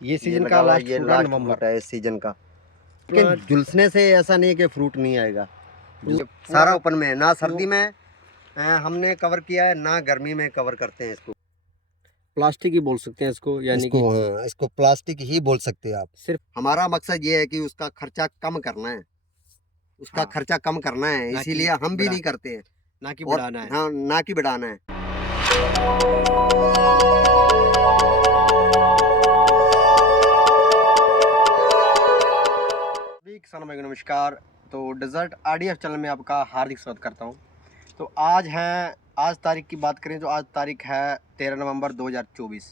ये सीजन का लास्ट ये फ्रूट है, लास्ट नवंबर फ्रूट है इस सीजन का। लेकिन झुलसने से ऐसा नहीं है कि फ्रूट नहीं आएगा, सारा ओपन में है। ना सर्दी में हमने कवर किया है, ना गर्मी में कवर करते हैं इसको। प्लास्टिक ही बोल सकते हैं इसको, यानी इसको कि हाँ, इसको प्लास्टिक ही बोल सकते हैं आप। सिर्फ हमारा मकसद ये है कि उसका खर्चा कम करना है, उसका हाँ, खर्चा कम करना है, ना कि इसीलिए हम भी बढ़ा नहीं करते हैं। ना कि और बढ़ाना है। हाँ, ना कि बढ़ाना है। सभी किसानों भाइयों को नमस्कार। तो डेजर्ट आरडीएफ चैनल में आपका हार्दिक स्वागत करता हूं। तो आज तारीख की बात करें तो आज तारीख है 13 नवंबर 2024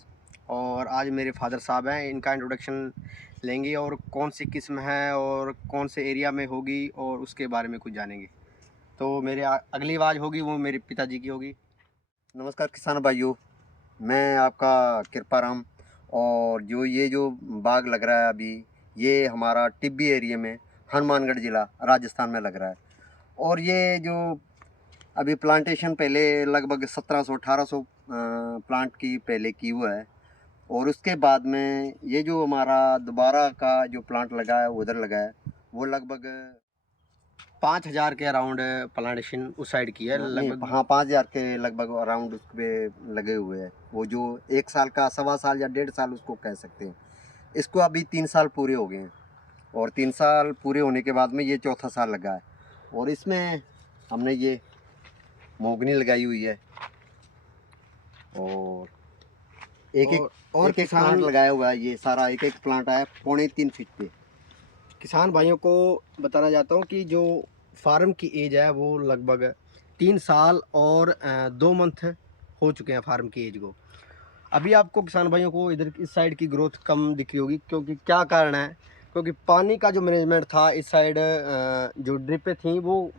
और आज मेरे फादर साहब हैं। इनका इंट्रोडक्शन लेंगे और कौन सी किस्म है और कौन से एरिया में होगी और उसके बारे में कुछ जानेंगे। तो मेरे अगली आवाज़ होगी वो मेरे पिताजी की होगी। नमस्कार किसान भाइयों, मैं आपका कृपाराम। और जो बाग लग रहा है अभी, ये हमारा टिब्बी एरिया में हनुमानगढ़ ज़िला राजस्थान में लग रहा है। और ये जो अभी प्लांटेशन पहले लगभग 1700-1800 प्लांट की पहले की हुआ है। और उसके बाद में ये जो हमारा दोबारा का जो प्लांट लगा है उधर लगा है, वो लगभग 5000 के अराउंड प्लांटेशन उस साइड की है लगभग। हाँ 5000 के लगभग अराउंड उस पे लगे हुए हैं। वो जो 1 साल का, सवा साल या 1.5 साल उसको कह सकते हैं। इसको अभी 3 साल पूरे हो गए हैं और 3 साल पूरे होने के बाद में ये चौथा साल लगा है। और इसमें हमने ये मोगनी लगाई हुई है और एक प्लांट लगाया हुआ है। ये सारा एक प्लांट आया 3.25 फीट पे। किसान भाइयों को बताना चाहता हूँ कि जो फार्म की एज है वो लगभग 3 साल और 2 मंथ हो चुके हैं फार्म की एज को। अभी आपको किसान भाइयों को इधर इस साइड की ग्रोथ कम दिख रही होगी, क्योंकि क्या कारण है, क्योंकि पानी का जो मैनेजमेंट था इस साइड, जो ड्रिपें थी वो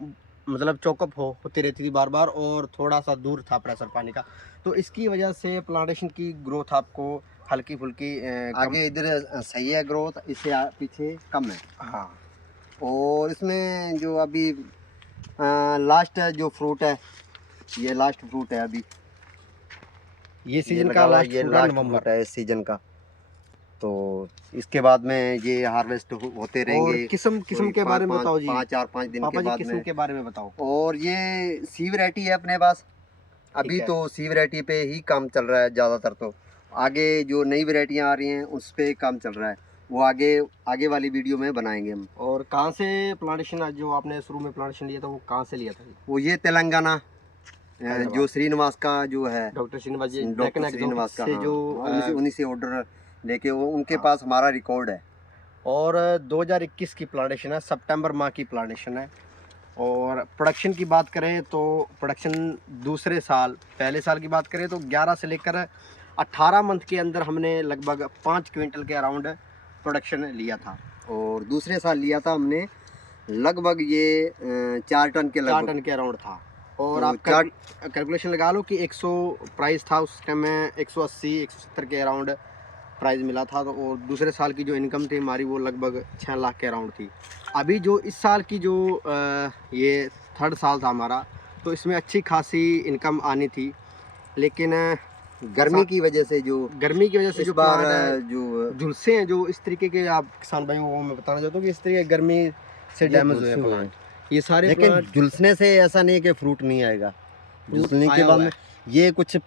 मतलब चौकअप होती रहती थी बार बार और थोड़ा सा दूर था प्रेशर पानी का। तो इसकी वजह से प्लांटेशन की ग्रोथ आपको हल्की फुल्की आगे इधर सही है ग्रोथ, इससे पीछे कम है। हाँ। और इसमें जो अभी लास्ट जो फ्रूट है, ये लास्ट फ्रूट है अभी। ये सीजन का लास्ट फ्रूट है इस सीजन का। तो इसके बाद में ये हार्वेस्ट होते रहेंगे। और किस्म के बारे में बताओ जी। 4-5 दिन के बाद किस्म के बारे में बताओ। और ये सी वैरायटी है अपने पास अभी, तो सी वैरायटी पे ही काम चल रहा है ज़्यादातर। तो आगे जो नई वैरायटियाँ आ रही हैं उस पे काम चल रहा है, वो आगे वाली वीडियो में बनाएंगे हम। और कहाँ से प्लांटेशन, जो आपने शुरू में प्लांटेशन लिया था वो कहाँ से लिया था? वो ये तेलंगाना जो श्रीनिवास का जो है, डॉक्टर श्रीनिवास जी, डॉक्टर श्रीनिवास का, से हाँ, जो उन्हीं से ऑर्डर लेके वो उनके हाँ। पास हमारा रिकॉर्ड है। और 2021 की प्लांटेशन है, सितंबर माह की प्लांटेशन है। और प्रोडक्शन की बात करें तो प्रोडक्शन दूसरे साल, पहले साल की बात करें तो 11 से लेकर 18 मंथ के अंदर हमने लगभग 5 क्विंटल के अराउंड प्रोडक्शन लिया था। और दूसरे साल लिया था हमने लगभग ये 4 टन के लगभग, 4 टन के अराउंड था। और तो आप कैलकुलेशन लगा लो कि 100 प्राइस था उस टाइम में, 180-170 के अराउंड प्राइस मिला था। तो और दूसरे साल की जो इनकम थी हमारी वो लगभग 6 लाख के अराउंड थी। अभी जो इस साल की जो ये थर्ड साल था हमारा, तो इसमें अच्छी खासी इनकम आनी थी, लेकिन गर्मी की वजह से जो बार जो झुलसे हैं, जो इस तरीके के, आप किसान भाइयों को मैं बताना चाहता हूँ कि इस तरीके गर्मी से डैमेज हुए प्लांट ये सारे। लेकिन झुलसने से ऐसा नहीं है कि फ्रूट नहीं आएगा। झुलसने के बाद में ये कुछ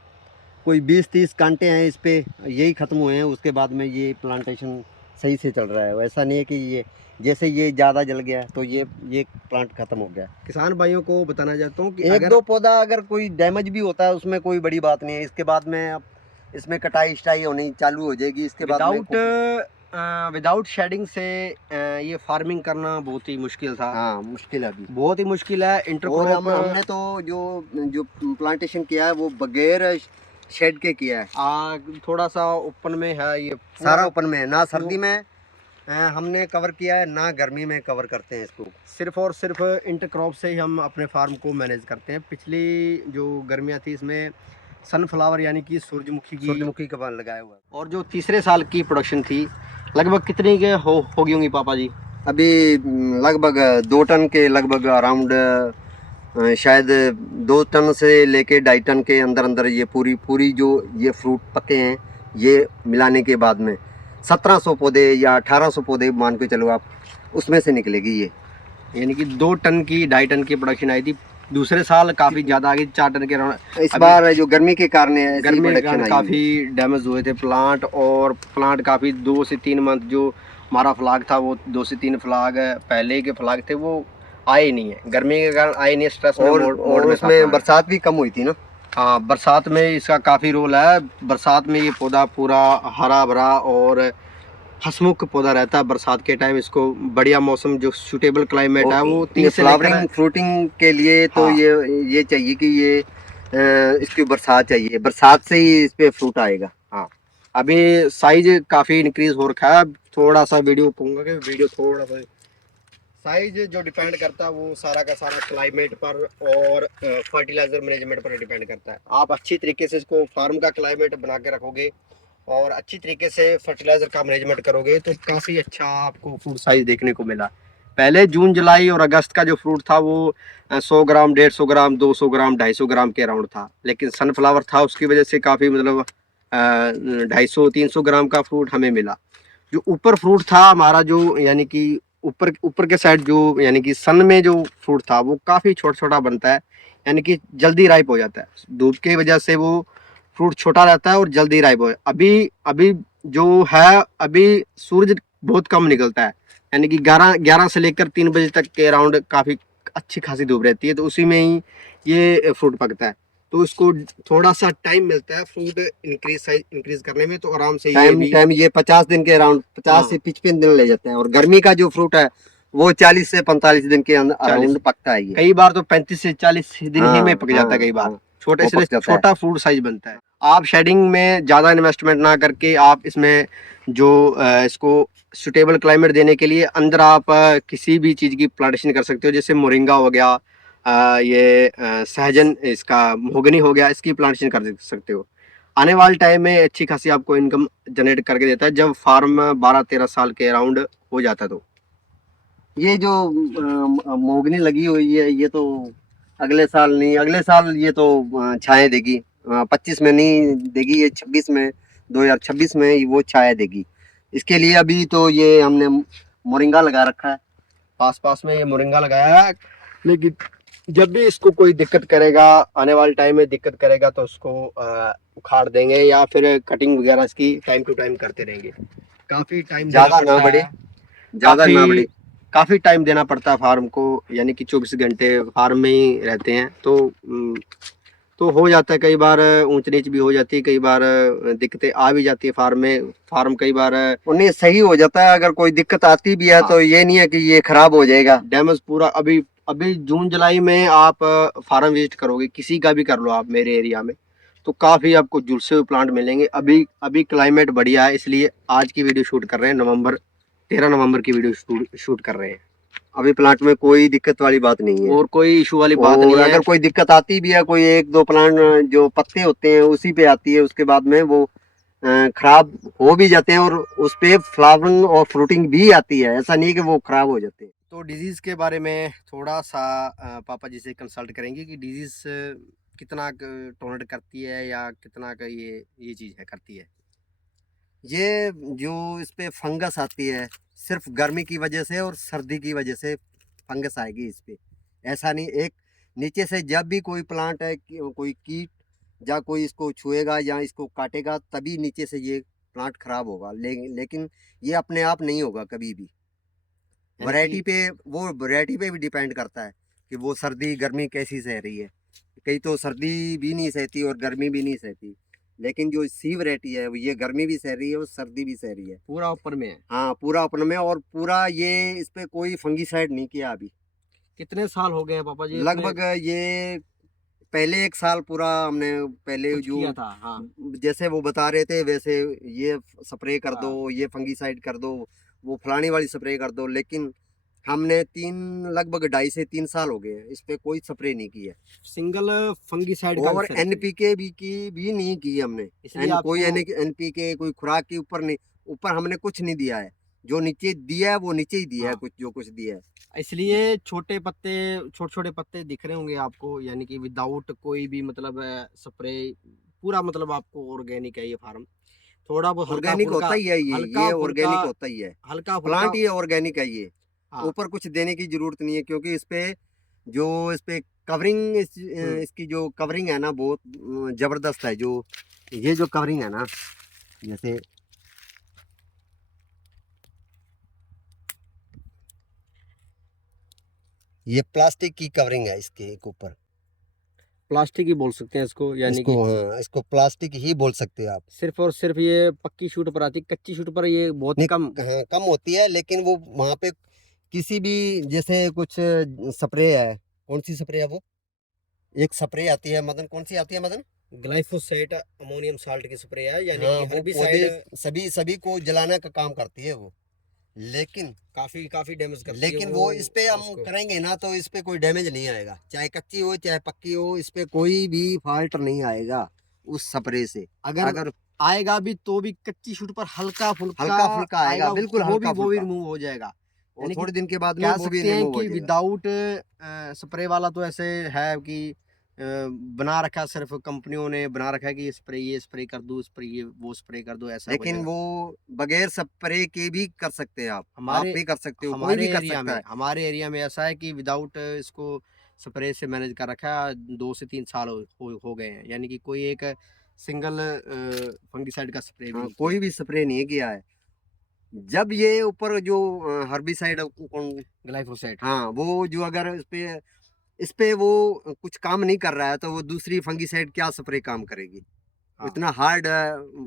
कोई 20-30 कांटे हैं इस पे, यही ख़त्म हुए हैं। उसके बाद में ये प्लांटेशन सही से चल रहा है। वैसा नहीं है कि ये जैसे ये ज़्यादा जल गया तो ये प्लांट ख़त्म हो गया। किसान भाइयों को बताना चाहता हूँ कि एक दो पौधा अगर कोई डैमेज भी होता है उसमें कोई बड़ी बात नहीं है। इसके बाद में अब इसमें कटाई स्टाई होनी चालू हो जाएगी। इसके बाद विदाउट शेडिंग से ये फार्मिंग करना बहुत ही मुश्किल था। हाँ, मुश्किल है, अभी बहुत ही मुश्किल है। इंटरक्रॉप हमने तो जो प्लांटेशन किया है वो बगैर शेड के किया है। थोड़ा सा ओपन में है, ये सारा ओपन में है। ना सर्दी में हमने कवर किया है, ना गर्मी में कवर करते हैं इसको। सिर्फ और सिर्फ इंटरक्रॉप से ही हम अपने फार्म को मैनेज करते हैं। पिछली जो गर्मियाँ थी इसमें सनफ्लावर यानी कि सूरजमुखी का पान लगाया हुआ है। और जो तीसरे साल की प्रोडक्शन थी लगभग कितनी के होगी होंगी पापा जी? अभी लगभग 2 टन के लगभग अराउंड, शायद 2 टन से लेके 2.5 टन के अंदर अंदर ये पूरी जो ये फ्रूट पके हैं, ये मिलाने के बाद में 1700 पौधे या 1800 पौधे मान के चलो आप, उसमें से निकलेगी ये। यानी कि 2 टन की 2.5 टन की प्रोडक्शन आई थी। दूसरे साल काफ़ी ज़्यादा आ गई, 4 टन के अराउंड। इस बार जो गर्मी के कारण ऐसी गर्मी के प्रोडक्शन कारण आई है। काफ़ी डैमेज हुए थे प्लांट, और प्लांट काफ़ी 2 से 3 मंथ जो हमारा फ्लाग था वो 2 से 3 फ्लाग पहले के फ्लाग थे वो आए ही नहीं है, गर्मी के कारण आए नहीं, स्ट्रेस में मोड में था उसमें plant। बरसात भी कम हुई थी ना। हाँ, बरसात में इसका काफ़ी रोल है। बरसात में ये पौधा पूरा हरा भरा और हंसमुख पौधा रहता है बरसात के टाइम। इसको बढ़िया मौसम जो सूटेबल क्लाइमेट है वो 30 से फ्लावरिंग लेकर, फ्रूटिंग के लिए तो हाँ, ये चाहिए कि ये इसकी बरसात चाहिए, बरसात से ही इस पे फ्रूट आएगा। हाँ। अभी साइज काफ़ी इंक्रीज हो रखा है। थोड़ा सा वीडियो कहूँगा कि वीडियो थोड़ा सा साइज जो डिपेंड करता है वो सारा का सारा क्लाइमेट पर और फर्टिलाइजर मैनेजमेंट पर डिपेंड करता है। आप अच्छी तरीके से इसको फार्म का क्लाइमेट बना के रखोगे और अच्छी तरीके से फर्टिलाइजर का मैनेजमेंट करोगे तो काफ़ी अच्छा आपको फ्रूट साइज देखने को मिला। पहले जून जुलाई और अगस्त का जो फ्रूट था वो 100 ग्राम 150 ग्राम 200 ग्राम 250 ग्राम के अराउंड था, लेकिन सनफ्लावर था उसकी वजह से काफ़ी मतलब 250-300 ग्राम का फ्रूट हमें मिला। जो ऊपर फ्रूट था हमारा, जो यानी कि ऊपर ऊपर के साइड जो यानी कि सन में जो फ्रूट था वो काफ़ी छोटा छोटा बनता है, यानी कि जल्दी राइप हो जाता है। धूप की वजह से वो फ्रूट छोटा रहता है और जल्दी राइप हो। अभी अभी जो है, अभी सूरज बहुत कम निकलता है, यानी कि 11 से लेकर 3 बजे तक के अराउंड काफ़ी अच्छी खासी धूप रहती है, तो उसी में ही ये फ्रूट पकता है। तो इसको थोड़ा सा टाइम मिलता है फ्रूट इंक्रीज साइज इंक्रीज करने में, तो आराम से ये भी, टाइम ये 50 दिन के अराउंड, 50 से 55 दिन ले जाते हैं। और गर्मी का जो फ्रूट है वो 40 से 45 दिन के 40, अराउंड पकता है ये। कई बार तो 35 से 40 दिन ही में हाँ पक जाता है। कई हाँ बार हाँ, छोटे वो से पक जाता है। छोटा फ्रूट साइज बनता है। आप शेडिंग में ज़्यादा इन्वेस्टमेंट ना करके आप इसमें जो इसको सुटेबल क्लाइमेट देने के लिए अंदर आप किसी भी चीज़ की प्लांटेशन कर सकते हो, जैसे मोरिंगा हो गया, सहजन, इसका मोहगनी हो गया, इसकी प्लांटेशन कर सकते हो। आने वाले टाइम में अच्छी खासी आपको इनकम जनरेट करके देता है जब फार्म 12-13 साल के अराउंड हो जाता है। तो ये जो मोगनी लगी हुई है ये तो अगले साल नहीं, अगले साल ये तो छाया देगी। 25 में नहीं देगी, ये 26 में, 2026 में वो छाया देगी। इसके लिए अभी तो ये हमने मोरिंगा लगा रखा है। पास पास में ये मोरिंगा लगाया है, लेकिन जब भी इसको कोई दिक्कत करेगा, आने वाले टाइम में दिक्कत करेगा, तो उसको उखाड़ देंगे या फिर कटिंग वगैरह इसकी टाइम टू टाइम करते रहेंगे। काफ़ी टाइम देना ज्यादा ना पड़ता बढ़े, है, ज्यादा ना काफ़ी बढ़े। काफ़ी टाइम देना पड़ता है फार्म को, यानी कि 24 घंटे फार्म में ही रहते हैं, तो हो जाता है कई बार ऊंच नीच भी हो जाती है, कई बार दिक्कतें आ भी जाती है फार्म में। फार्म कई बार उन्हें सही हो जाता है, अगर कोई दिक्कत आती भी है हाँ, तो ये नहीं है कि ये खराब हो जाएगा। डैमेज पूरा। अभी अभी जून जुलाई में आप फार्म विजिट करोगे, किसी का भी कर लो आप मेरे एरिया में, तो काफ़ी आपको झुलसे हुए प्लांट मिलेंगे। अभी अभी क्लाइमेट बढ़िया है, इसलिए आज की वीडियो शूट कर रहे हैं, 13 नवंबर की वीडियो शूट कर रहे हैं। अभी प्लांट में कोई दिक्कत वाली बात नहीं है। और कोई इशू वाली बात नहीं और है। अगर कोई दिक्कत आती भी है, कोई एक दो प्लांट जो पत्ते होते हैं उसी पे आती है, उसके बाद में वो खराब हो भी जाते हैं और उस पे फ्लावरिंग और फ्रूटिंग भी आती है। ऐसा नहीं कि वो खराब हो जाते हैं। तो डिजीज़ के बारे में थोड़ा सा पापा जी से कंसल्ट करेंगे कि डिजीज़ कितना टॉलरेट करती है या कितना का ये चीज़ है करती है। ये जो इस पे फंगस आती है सिर्फ गर्मी की वजह से और सर्दी की वजह से फंगस आएगी इस पे। ऐसा नहीं, एक नीचे से जब भी कोई प्लांट है कोई कीट या कोई इसको छुएगा या इसको काटेगा तभी नीचे से ये प्लांट खराब होगा, लेकिन ये अपने आप नहीं होगा कभी भी। यानी वैरायटी कि पे, वो वैरायटी पे भी डिपेंड करता है कि वो सर्दी गर्मी कैसी सह रही है। कई तो सर्दी भी नहीं सहती और गर्मी भी नहीं सहती, लेकिन जो सी वैरायटी है वो ये गर्मी भी सह रही है और सर्दी भी सह रही है। पूरा ऊपर में है। हाँ पूरा अपने में, और पूरा ये इस पे कोई फंगीसाइड नहीं किया अभी। कितने साल हो गए हैं पापा जी इसमें? लगभग ये पहले एक साल पूरा हमने पहले कुछ जो किया था, हाँ। जैसे वो बता रहे थे वैसे ये स्प्रे कर दो, हाँ। ये फंगीसाइड कर दो, वो फलानी वाली स्प्रे कर दो, लेकिन हमने लगभग 2.5 से 3 साल हो गए हैं इस पे कोई स्प्रे नहीं की है। सिंगल फंगीसाइड का और सिर्फ एनपीके भी नहीं की हमने। इसलिए कोई आपको, एनपीके कोई खुराक के ऊपर नहीं, ऊपर हमने कुछ नहीं दिया है। जो नीचे दिया है वो नीचे ही दिया है, हाँ, कुछ जो कुछ दिया है। इसलिए छोटे पत्ते, छोटे छोटे पत्ते दिख रहे होंगे आपको, यानी कि विदाउट कोई भी मतलब स्प्रे, पूरा मतलब आपको ऑर्गेनिक है ये फार्म। थोड़ा बहुत हल्का ऑर्गेनिक फुल्का, होता ही है हल्का ये फुल्का, ऑर्गेनिक होता ही है। हल्का प्लांट फुल्का। ये ऑर्गेनिक है ये। हाँ ऊपर कुछ देने की जरूरत नहीं है, क्योंकि इस पे कवरिंग इसकी जो कवरिंग है ना बहुत जबरदस्त है। जो ये जो कवरिंग है ना, जैसे ये प्लास्टिक की कवरिंग है इसके एक ऊपर। प्लास्टिक ही बोल सकते हैं इसको, यानी इसको कि हाँ, इसको प्लास्टिक ही बोल सकते हैं आप। सिर्फ और सिर्फ ये पक्की शूट पर आती, कच्ची शूट पर ये बहुत नहीं, कम। हाँ, कम होती है, लेकिन वो वहाँ पे किसी भी, जैसे कुछ स्प्रे है, कौन सी स्प्रे है वो, एक स्प्रे आती है मदन, कौन सी आती है मदन? ग्लाइफोसेट अमोनियम साल्ट की स्प्रे है, यानी हाँ, कि वो हर्बिसाइड। पौधे सभी सभी को जलाने का काम करती है वो। लेकिन काफी काफी डैमेज करती है लेकिन वो वो इस पे हम उसको। करेंगे ना तो इस पे कोई डैमेज नहीं आएगा, चाहे कच्ची हो चाहे पक्की हो, इस पे कोई भी फॉल्ट नहीं आएगा उस स्प्रे से। अगर अगर आएगा भी तो भी कच्ची शूट पर हल्का फुल्का हल्का फुल्का आएगा, आएगा, बिल्कुल वो भी हल्का फुल्का, रिमूव हो जाएगा। और यानी कि थोड़े दिन के बाद में कह वो भी सकते हैं रिमूव हो कि जाएगा। विदाउट स्प्रे वाला तो ऐसे है कि बना रखा, सिर्फ कंपनियों ने बना रखा है कि ये स्प्रे कर दो, स्प्रे ये वो स्प्रे कर दो, ऐसा हो लेकिन जाएगा। वो बगैर स्प्रे के भी कर सकते हैं आप हमारे भी कर सकते हो, कोई भी कर सकता है। हमारे एरिया में ऐसा है कि विदाउट इसको स्प्रे से मैनेज कर रखा है, 2 से 3 साल हो गए हैं, यानी कि कोई एक सिंगल फंगिसाइड का स्प्रे भी हाँ, नहीं किया कोई है। भी स्प्रे नहीं किया है। जब ये ऊपर जो हर्बिसाइड, ग्लाइफोसेट। हाँ, वो जो अगर इस पे वो कुछ काम नहीं कर रहा है तो वो दूसरी फंगिसाइड क्या स्प्रे काम करेगी। हाँ इतना हार्ड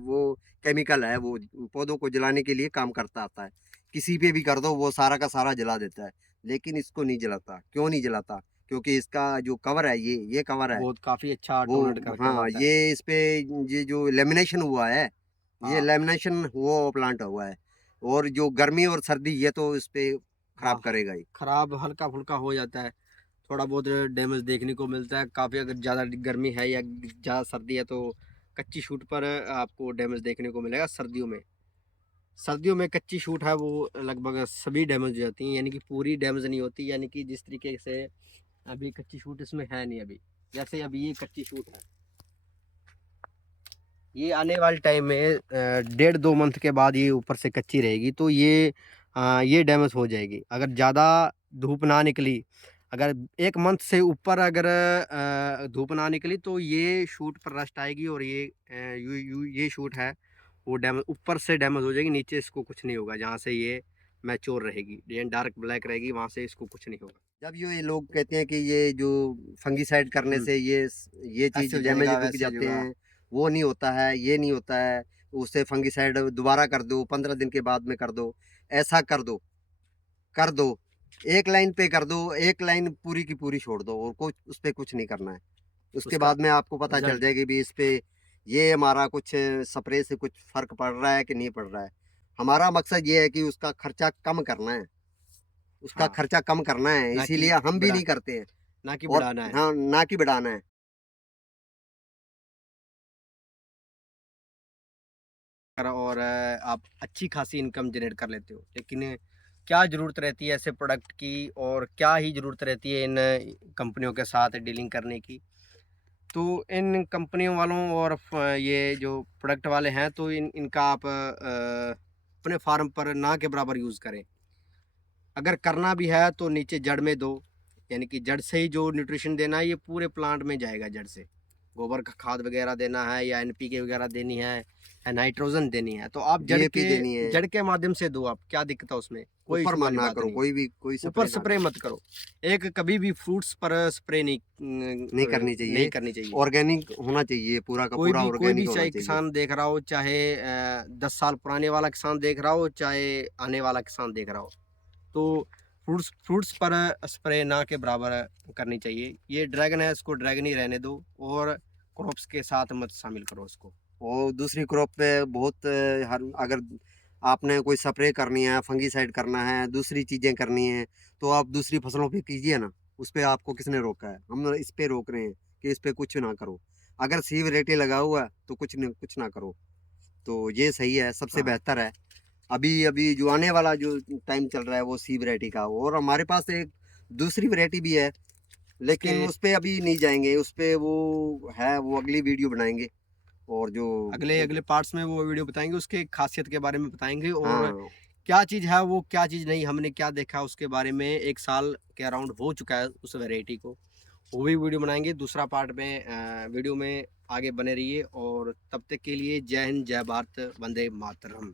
वो केमिकल है, वो पौधों को जलाने के लिए काम करता आता है। किसी पे भी कर दो वो सारा का सारा जला देता है, लेकिन इसको नहीं जलाता। क्यों नहीं जलाता? क्योंकि इसका जो कवर है, ये कवर है बहुत काफी अच्छा वो, टोलरेट कर हाँ, करवाता है। ये इस पे ये जो लेमिनेशन हुआ है, ये हाँ लेमिनेशन वो प्लांट हुआ है। और जो गर्मी और सर्दी ये तो इस पे खराब हाँ, करेगा ही। खराब हल्का फुल्का हो जाता है, थोड़ा बहुत डैमेज देखने को मिलता है काफ़ी। अगर ज़्यादा गर्मी है या ज़्यादा सर्दी है तो कच्ची शूट पर आपको डैमेज देखने को मिलेगा। सर्दियों में कच्ची शूट है वो लगभग सभी डैमेज हो जाती हैं, यानी कि पूरी डैमेज नहीं होती, यानी कि जिस तरीके से अभी कच्ची शूट इसमें है नहीं अभी, जैसे अभी ये कच्ची शूट है, ये आने वाले टाइम में 1.5-2 मंथ के बाद ये ऊपर से कच्ची रहेगी, तो ये डैमेज हो जाएगी अगर ज़्यादा धूप ना निकली। अगर 1 मंथ से ऊपर अगर धूप ना निकली तो ये शूट पर रस्ट आएगी, और ये शूट है वो डैमेज, ऊपर से डैमेज हो जाएगी, नीचे इसको कुछ नहीं होगा। जहाँ से ये मैच्योर रहेगी, ये डार्क ब्लैक रहेगी, वहाँ से इसको कुछ नहीं होगा। जब ये लोग कहते हैं कि ये जो फंगिसाइड करने से ये चीज ऐसे हो डैमेज जाएगा, रुक वैसे हो जाते जाएगा। हैं, वो नहीं होता है, ये नहीं होता है। उससे फंगिसाइड दोबारा कर दो, 15 दिन के बाद में कर दो, ऐसा कर दो, एक लाइन पे कर दो, एक लाइन पूरी की पूरी छोड़ दो, और कुछ उस पे कुछ नहीं करना है। उसके उसका बाद में आपको पता चल रिजल्ट जाएगी भी इस पे ये हमारा कुछ स्प्रे से कुछ फर्क पड़ रहा है कि नहीं पड़ रहा है। हमारा मकसद ये है कि उसका खर्चा कम करना है, उसका हाँ, खर्चा कम करना है, ना कि इसीलिए हम भी बढ़ा नहीं करते हैं। ना कि और बढ़ाना है। हाँ, ना कि बढ़ाना है। और आप अच्छी खासी इनकम जनरेट कर लेते हो, लेकिन क्या ज़रूरत रहती है ऐसे प्रोडक्ट की, और क्या ही ज़रूरत रहती है इन कंपनियों के साथ डीलिंग करने की। तो इन कंपनियों वालों और ये जो प्रोडक्ट वाले हैं, तो इनका आप अपने फार्म पर ना के बराबर यूज़ करें। अगर करना भी है तो नीचे जड़ में दो, यानी कि जड़ से ही जो न्यूट्रिशन देना है ये पूरे प्लांट में जाएगा। जड़ से गोबर का खाद वगैरह देना है, या एनपीके वगैरह देनी है, या नाइट्रोजन देनी है, तो आप डीएपी देनी है। जड़ के माध्यम से दो। आप क्या दिक्कत है उसमें, कोई ऊपर इशू मत वाली ना बात करो, नहीं है। कोई ऊपर स्प्रे ना स्प्रे करो, मत करो। एक कभी भी फ्रूट्स पर स्प्रे नहीं करनी नहीं चाहिए। करनी चाहिए। ऑर्गेनिक होना चाहिए, पूरा का पूरा कोई भी ऑर्गेनिक होना चाहे चाहिए। किसान देख रहा हो, चाहे 10 साल पुराने वाला किसान देख रहा हो, चाहे आने वाला किसान देख रहा हो, तो फ्रूट्स पर स्प्रे ना के बराबर करनी चाहिए। ये ड्रैगन है, इसको ड्रैगन ही रहने दो, और क्रॉप्स के साथ मत शामिल करो उसको। और दूसरी क्रॉप पे बहुत हर अगर आपने कोई स्प्रे करनी है, फंगीसाइड करना है, दूसरी चीज़ें करनी है, तो आप दूसरी फसलों पे कीजिए ना। उस पे आपको किसने रोका है? हम इस पे रोक रहे हैं कि इस पे कुछ ना करो। अगर सी वैरायटी लगा हुआ है तो कुछ ना करो, तो ये सही है, सबसे हाँ, बेहतर है। अभी अभी जो आने वाला जो टाइम चल रहा है वो सी वैरायटी का, और हमारे पास एक दूसरी वैरायटी भी है, उसके लेकिन उस पे अभी नहीं जाएंगे। उस पे वो है, वो अगली वीडियो बनाएंगे। और जो अगले अगले पार्ट्स में वो वीडियो बताएंगे, उसके खासियत के बारे में बताएंगे, और हाँ क्या चीज़ है वो, क्या चीज़ नहीं, हमने क्या देखा उसके बारे में। 1 साल के अराउंड हो चुका है उस वैरायटी को, वो भी वीडियो बनाएंगे दूसरा पार्ट में। वीडियो में आगे बने रहिए, और तब तक के लिए जय हिंद, जय भारत, वंदे मातरम।